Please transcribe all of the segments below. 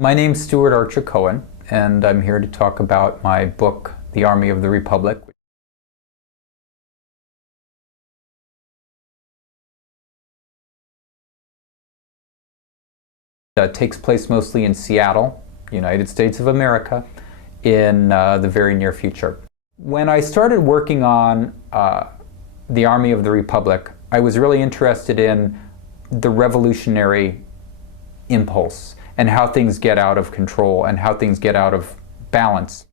My name's Stuart Archer Cohen, and I'm here to talk about my book, The Army of the Republic. It takes place mostly in Seattle, United States of America, in the very near future. When I started working on The Army of the Republic, I was really interested in the revolutionary impulse and how things get out of control and how things get out of balance.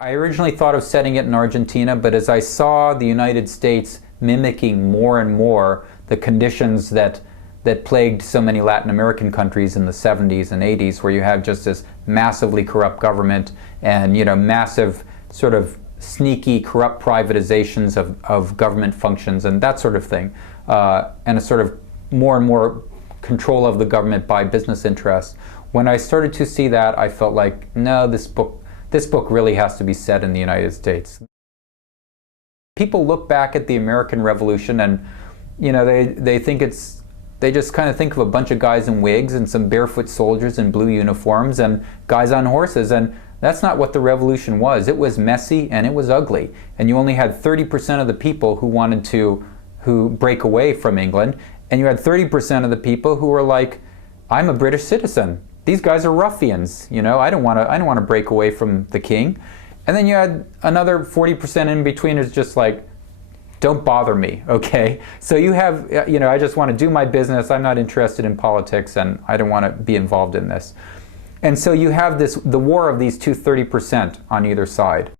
I originally thought of setting it in Argentina, but as I saw the United States mimicking more and more the conditions that plagued so many Latin American countries in the 70s and 80s, where you have just this massively corrupt government and massive sort of sneaky corrupt privatizations of government functions and that sort of thing, and a sort of more and more control of the government by business interests. When I started to see that, I felt like, no, this book really has to be set in the United States. People look back at the American Revolution and they just kind of think of a bunch of guys in wigs and some barefoot soldiers in blue uniforms and guys on horses, and that's not what the revolution was. It was messy and it was ugly, and you only had 30% of the people who break away from England, and you had 30% of the people who were like, I'm a British citizen. These guys are ruffians. I don't want to break away from the king. And then you had another 40% in between who's just like, don't bother me, okay? So you have, I just want to do my business. I'm not interested in politics, and I don't want to be involved in this. And so you have the war of these two 30% on either side.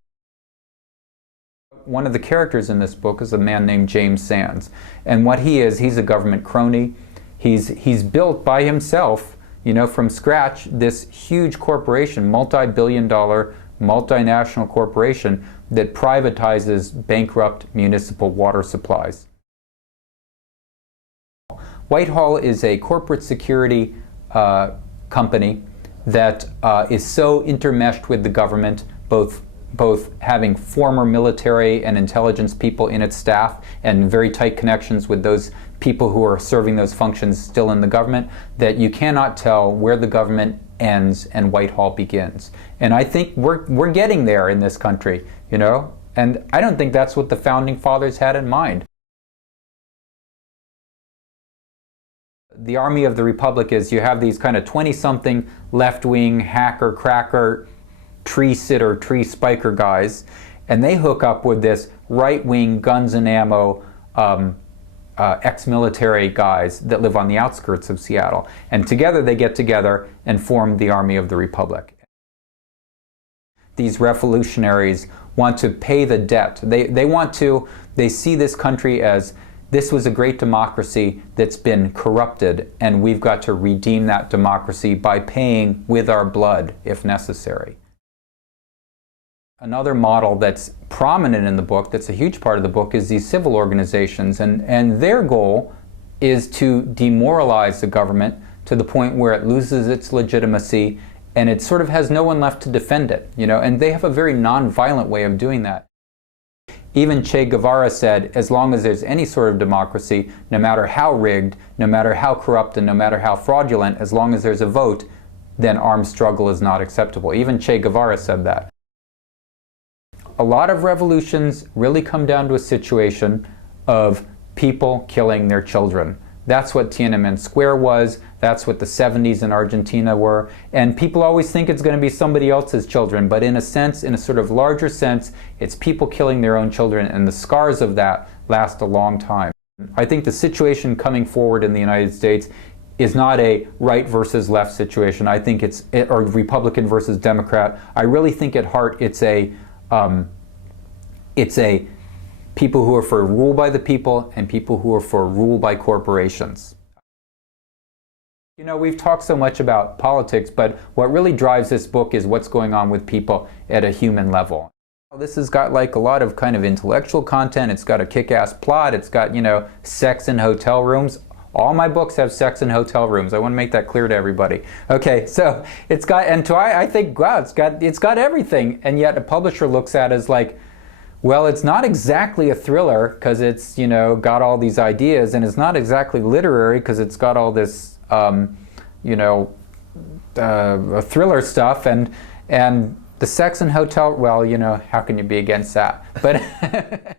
One of the characters in this book is a man named James Sands. And what he is, he's a government crony. He's built by himself, from scratch, this huge corporation, multi-billion-dollar, multinational corporation that privatizes bankrupt municipal water supplies. Whitehall is a corporate security company that is so intermeshed with the government, both having former military and intelligence people in its staff and very tight connections with those people who are serving those functions still in the government, that you cannot tell where the government ends and Whitehall begins. And I think we're getting there in this country, and I don't think that's what the founding fathers had in mind. The Army of the Republic is, you have these kind of 20-something left-wing hacker, cracker, tree sitter, tree spiker guys, and they hook up with this right-wing guns and ammo ex-military guys that live on the outskirts of Seattle. And together they get together and form the Army of the Republic. These revolutionaries want to pay the debt. They see this country as, this was a great democracy that's been corrupted, and we've got to redeem that democracy by paying with our blood if necessary. Another model that's prominent in the book, that's a huge part of the book, is these civil organizations, and their goal is to demoralize the government to the point where it loses its legitimacy and it sort of has no one left to defend it, and they have a very non-violent way of doing that. Even Che Guevara said, as long as there's any sort of democracy, no matter how rigged, no matter how corrupt, and no matter how fraudulent, as long as there's a vote, then armed struggle is not acceptable. Even Che Guevara said that. A lot of revolutions really come down to a situation of people killing their children. That's what Tiananmen Square was. That's what the 70s in Argentina were. And people always think it's going to be somebody else's children, but in a sense, in a sort of larger sense, it's people killing their own children, and the scars of that last a long time. I think the situation coming forward in the United States is not a right versus left situation. I think or Republican versus Democrat. I really think at heart it's a people who are for rule by the people and people who are for rule by corporations. We've talked so much about politics, but what really drives this book is what's going on with people at a human level. This has got like a lot of kind of intellectual content. It's got a kick-ass plot. It's got, sex in hotel rooms. All my books have sex in hotel rooms. I want to make that clear to everybody. Okay, so it's got, and I think, wow, it's got everything, and yet a publisher looks at it as like, well, it's not exactly a thriller because it's, got all these ideas, and it's not exactly literary because it's got all this, thriller stuff, and the sex in hotel, well, you know, how can you be against that? But